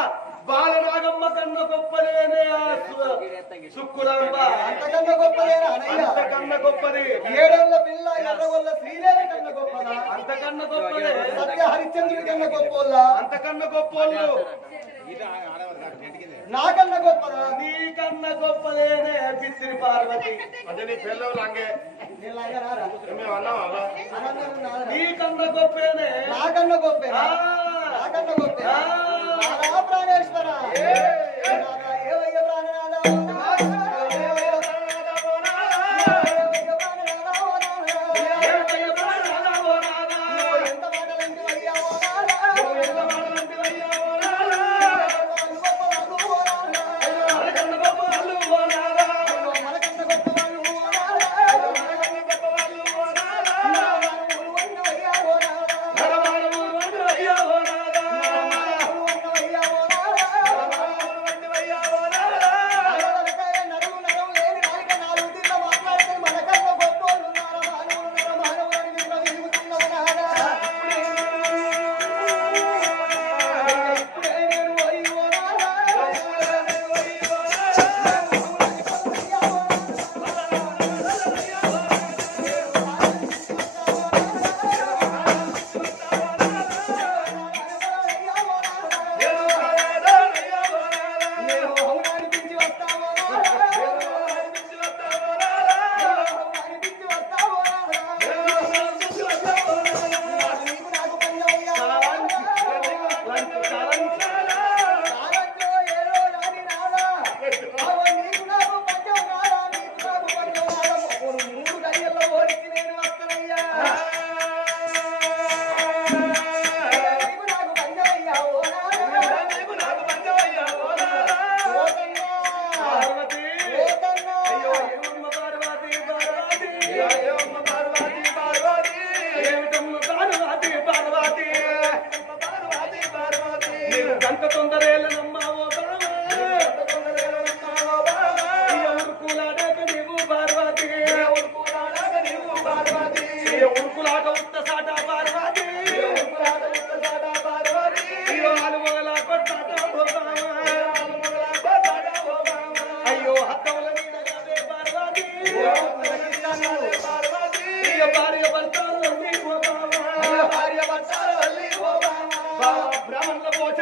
あ! బాలరాగమ్మ కన్న గొప్పదేనే సుక్కులమ్మ అంతకన్న గొప్పలేనా అంతకన్న గొప్పది. ఏడేళ్ళ పిల్ల ఎర్రగొల్ల శ్రీలేని కన్న గొప్పల అంతకన్న గొప్పదే. సత్య హరిశ్చంద్రుడి కన్న గొప్పోళ్ళ? అంతకన్న గొప్ప నాకన్న గొప్పల నీకన్న గొప్పదేనే పిత్రి పార్వతి. నీ పిల్లలు అంగే. నీకన్న గొప్పేనే నాకన్న గొప్ప నాకన్న గొప్ప ప్రాణేశ్వర ఏమయ్యా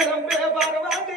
రంపే భగవతి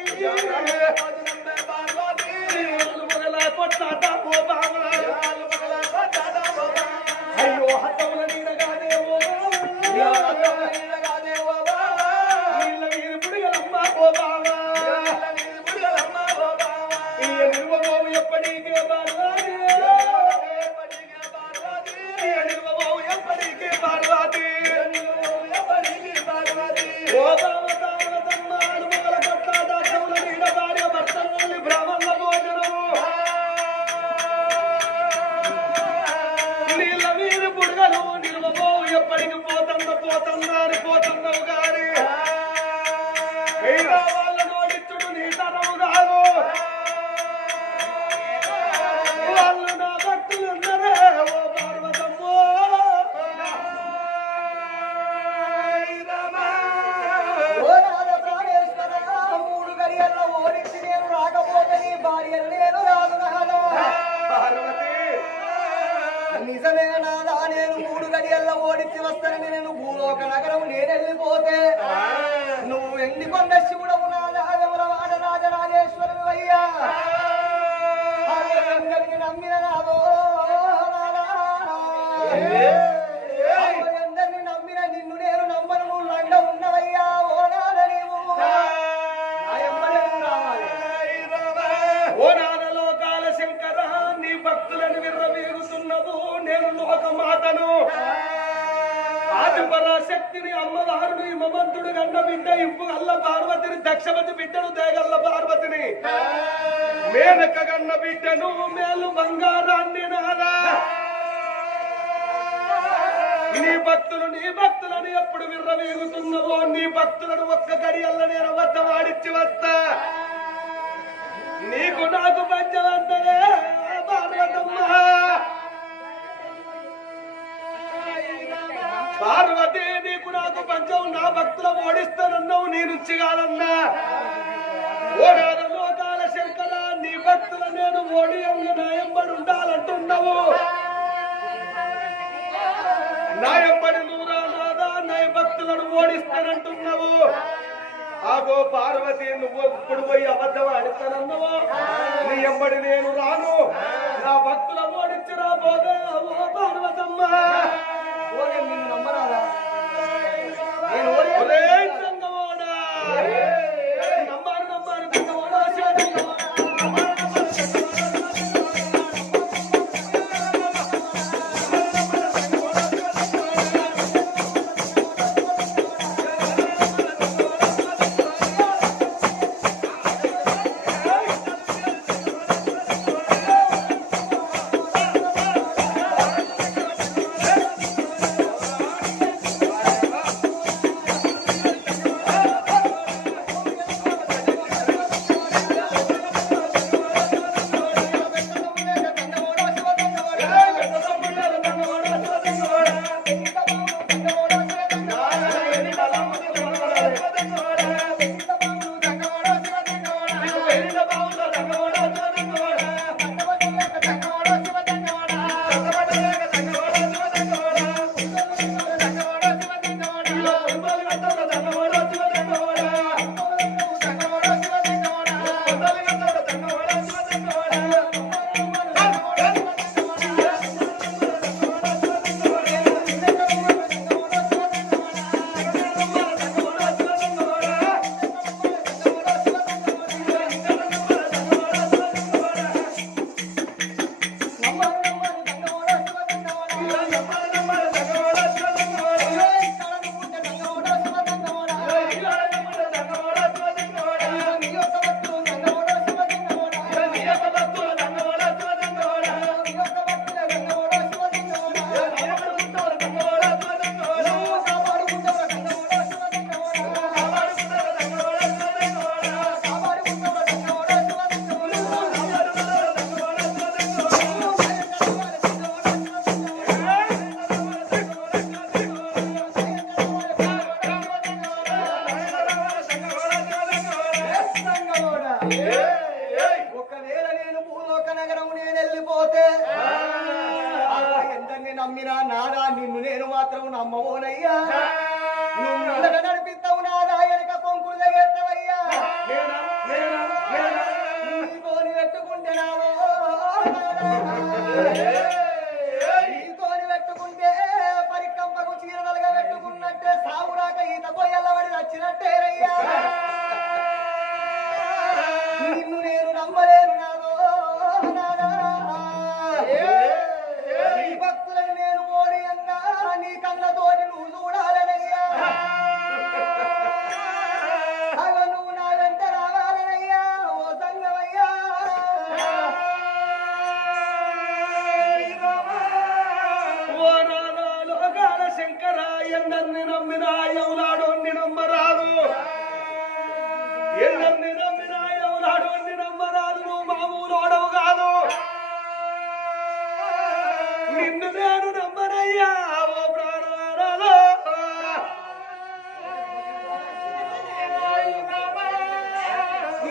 గడియల్లో ఓడించి వస్తానని నేను భూలోక నగరం నేను వెళ్ళిపోతే నువ్వు ఎండి కొండ శివుడవు నాదా ఎవర వాడ రాజరాజేశ్వరుడు అయ్యా. నమ్మిన నాదో నాదా. పరాశక్తిని అమ్మవారిని మమంతుడు గండ బిడ్డ ఇంపు అల్ల పార్వతిని దక్షపతి బిడ్డను దేగల్ల పార్వతిని. మేనక గన్న బిడ్డను మేలు బంగారాన్ని నాదా నీ భక్తులు నీ భక్తులను ఎప్పుడు విర్రవీగుతున్నవో నీ భక్తులను ఒక్క గడియల్ల నేను వద్ద వాడిచ్చి వస్తా. నీకు నాకు పంచవంతలే పార్వతి నీకు నాకు పంచం నా భక్తుల ఓడిస్తానన్నావు నీ నుంచి కాదన్నా. ఓడాద లోకాల శంకర నీ భక్తుల నేను ఓడి నాయంబడి ఉండాలంటున్నావు. నాయంబడి నూరా నాదా నాయ భక్తులను ఓడిస్తానంటున్నావు. ఆగో పార్వతి నువ్వు ఇప్పుడు పోయి అబద్ధం ఆడుతానన్నావో. నీ ఎంబడి నేను రాను. నా భక్తుల ఓడించి రాబోదే పార్వతమ్మా పార్వతమ్మ. నిన్ను నమ్మవోనయ్యా నువ్వు నడిపిస్తావు నాదా వెనక కొంకులు నేనా? నీతోని పెట్టుకుంటే నాదో నీతోని పెట్టుకుంటే పరికంపకు చీర నలగ పెట్టుకున్నట్టే సావురాక ఈత పోయల్లబడి నచ్చినట్టేరయ్యా నిన్ను నేను నమ్మలేను నాదో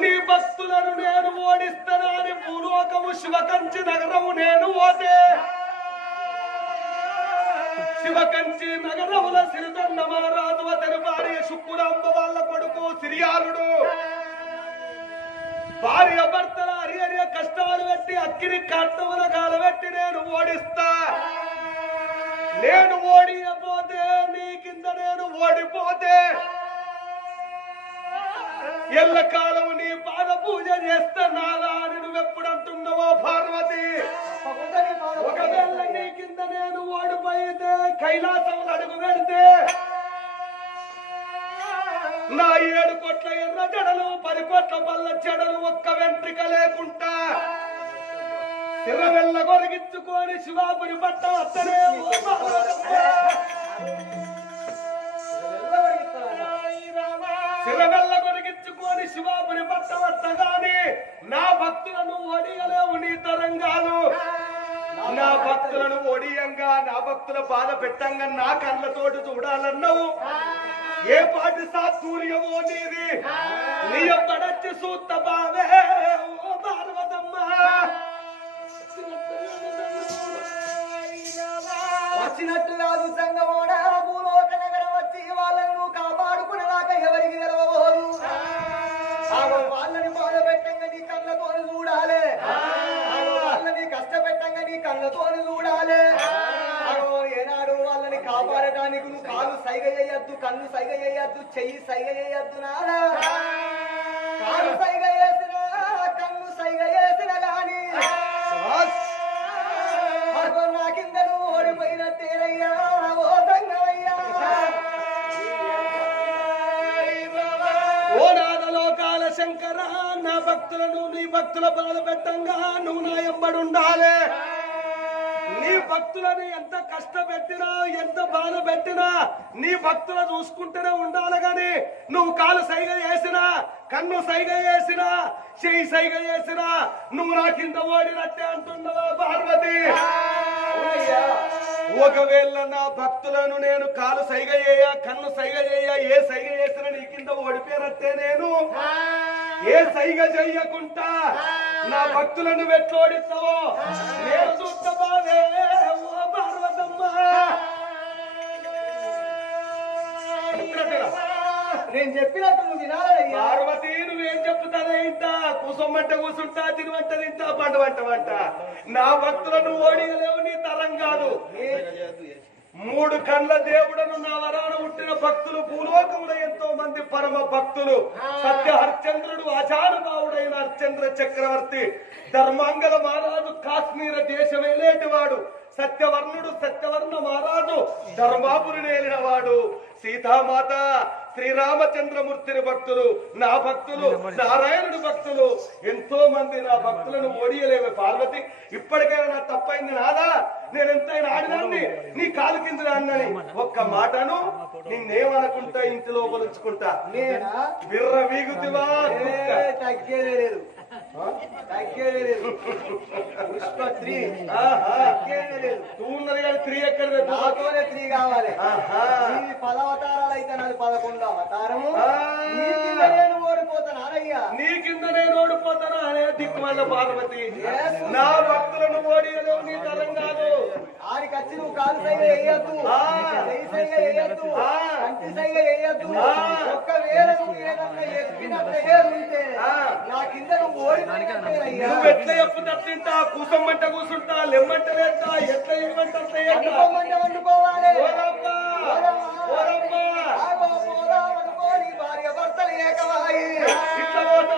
నీ భక్తులను నేను ఓడిస్తానని భూలోకము శివకంచి నగరము నేను ఓతే. శివకంచి నగరముల సిరిదన్న మహారాజు అతని శుక్కురాంబ వాళ్ళ కొడుకు సిరియాలుడు. భార్య భర్తల హరి కష్టాలు పెట్టి అక్కిరి కట్టముల కాలబెట్టి నేను ఓడిస్తా. నేను ఓడియపోతే నీ కింద నేను ఓడిపోతే. ఎల్లకాలం నీ పాద పూజ చేస్తా నాలా అని నువ్వెప్పుడు అంటున్నావో పార్వతి? ఒకవేళ నీ కింద నేను ఓడిపోయితే కైలాసం అడుగు పెడితే నా ఏడు కోట్ల ఎర్ర జడలు పది కోట్ల పల్ల జడలు ఒక్క వెంట్రిక లేకుండా కొరిగించుకొని శివాపురి పట్ట అత్తనే పార్వతమ్మ. సిరవెల్ల కొరిగించుకొని శివాపురి నా భక్తులను ఒడియలేవు నీ తరంగాలు. నా భక్తులను ఒడియంగా నా భక్తుల బాధ పెట్టంగా నా కళ్ళతోటి చూడాలన్నావు. ఏ పాటి సాత్సూర్యమో నీది. నీ యొక్క నచ్చి సూత్త బావే ఏనాడు వాళ్ళని కాపాడటానికి నువ్వు కాలు సైగ చేయొద్దు కన్ను సైగ చేయొద్దు చెయ్యి సైగ చేయొద్దు నారా కాలు సైగ చేసిన కన్ను సైగ చేసిన గాని. నా కింద నువ్వు తేరయ్యా ఓ సంగమయ్యా ఓ నాదలోకాల శంకర నా భక్తులను నీ భక్తుల బాధ పెట్టంగా నువ్వు నా ఎంబడుండాలి. నీ భక్తులను ఎంత కష్టపెట్టినా ఎంత బాధ పెట్టినా నీ భక్తుల చూసుకుంటూనే ఉండాలి గాని నువ్వు కాలు సైగ చేసినా కన్ను సైగ చేసినా చెయ్యి సైగ చేసినా నువ్వు నా కింద ఓడినట్టే అంటున్నావా పార్వతి ఒకవేళ నా భక్తులను నేను కాలు సైగ చేయ కన్ను సైగ చేయ ఏ సైగ చేసినా నీ కింద ఓడిపోయినట్టే నేను. ఏ సైగ చెయ్యకుంటా నా భక్తులను వెట్లోడిస్తావో నేను చూస్తా బావే ఓ పార్వతమ్మ? నేను చెప్పినట్టు నువ్వు వినాలయ్యా పార్వతి నువ్వేం చెప్తానే ఇంత కూసొమ్మంట కూసుంటా తినవంట తింటా పంట వంట వంట. నా భక్తులను ఓడియలేవు నీ తరం కాదు. మూడు కండ్ల దేవుడను నా వరాన పుట్టిన భక్తులు భూలోకములో ఎంతో మంది పరమ భక్తులు. సత్య హరిశ్చంద్రుడు అజానుభావుడైన హరిశ్చంద్ర చక్రవర్తి ధర్మాంగల మహారాజు కాశ్మీర దేశమేలేటివాడు సత్యవర్ణుడు సత్యవర్ణ మహారాజు ధర్మాపురి నేలినవాడు సీతామాత శ్రీరామచంద్రమూర్తిని భక్తులు నా భక్తులు నారాయణుడి భక్తులు. ఎంతో మంది నా భక్తులను ఓడియలేవే పార్వతి. ఇప్పటికైనా నా తప్పైంది నాదా? నేను ఎంతైనా ఆడినాన్ని? నీ కాలు కింద అన్నని. ఒక్క మాటను నిన్నేమనుకుంటా ఇంటి లోపల ఉంచుకుంటా నేనా విర్ర వీగుతివా ఏ, పుష్ప త్రీ. ఉన్నది కానీ త్రీ ఎక్కడ నాతోనే త్రీ కావాలి. ఆహా. నీవి పదవతారాలు అయితే నాది పదకొండు అవతారము. ఆ. నీ కింద నేను ఓడిపోతాను అరయ్యా నీ కింద నేను ఓడిపోతానా? అనే దిక్కుమల్ల పార్వతి. నా భక్తులను ఓడియలేవు నీ వచ్చి నువ్వు కాలు సైగ వేయద్దు. ఆ. చెయ్యి సైగ వేయద్దు. ఆ. కంటి సైగ వేయద్దు. ఒక్కవేళ నువ్వు ఏదన్నా ఎక్కినట్టే ఉంటే ఆ. నా కింద నువ్వు ఓడిపోయినట్టేనయ్యా నువ్వు ఎట్లా చెప్పు తట్టింటా కూసమ్మంట కూసుంటా? లెమ్మంట లేస్తా ఎట్లా చేయమంటే వండుకోమంటే వండుకోవాలి. పోరా భార్య భర్తలు ఏకవాయి ఇట్లా పోతా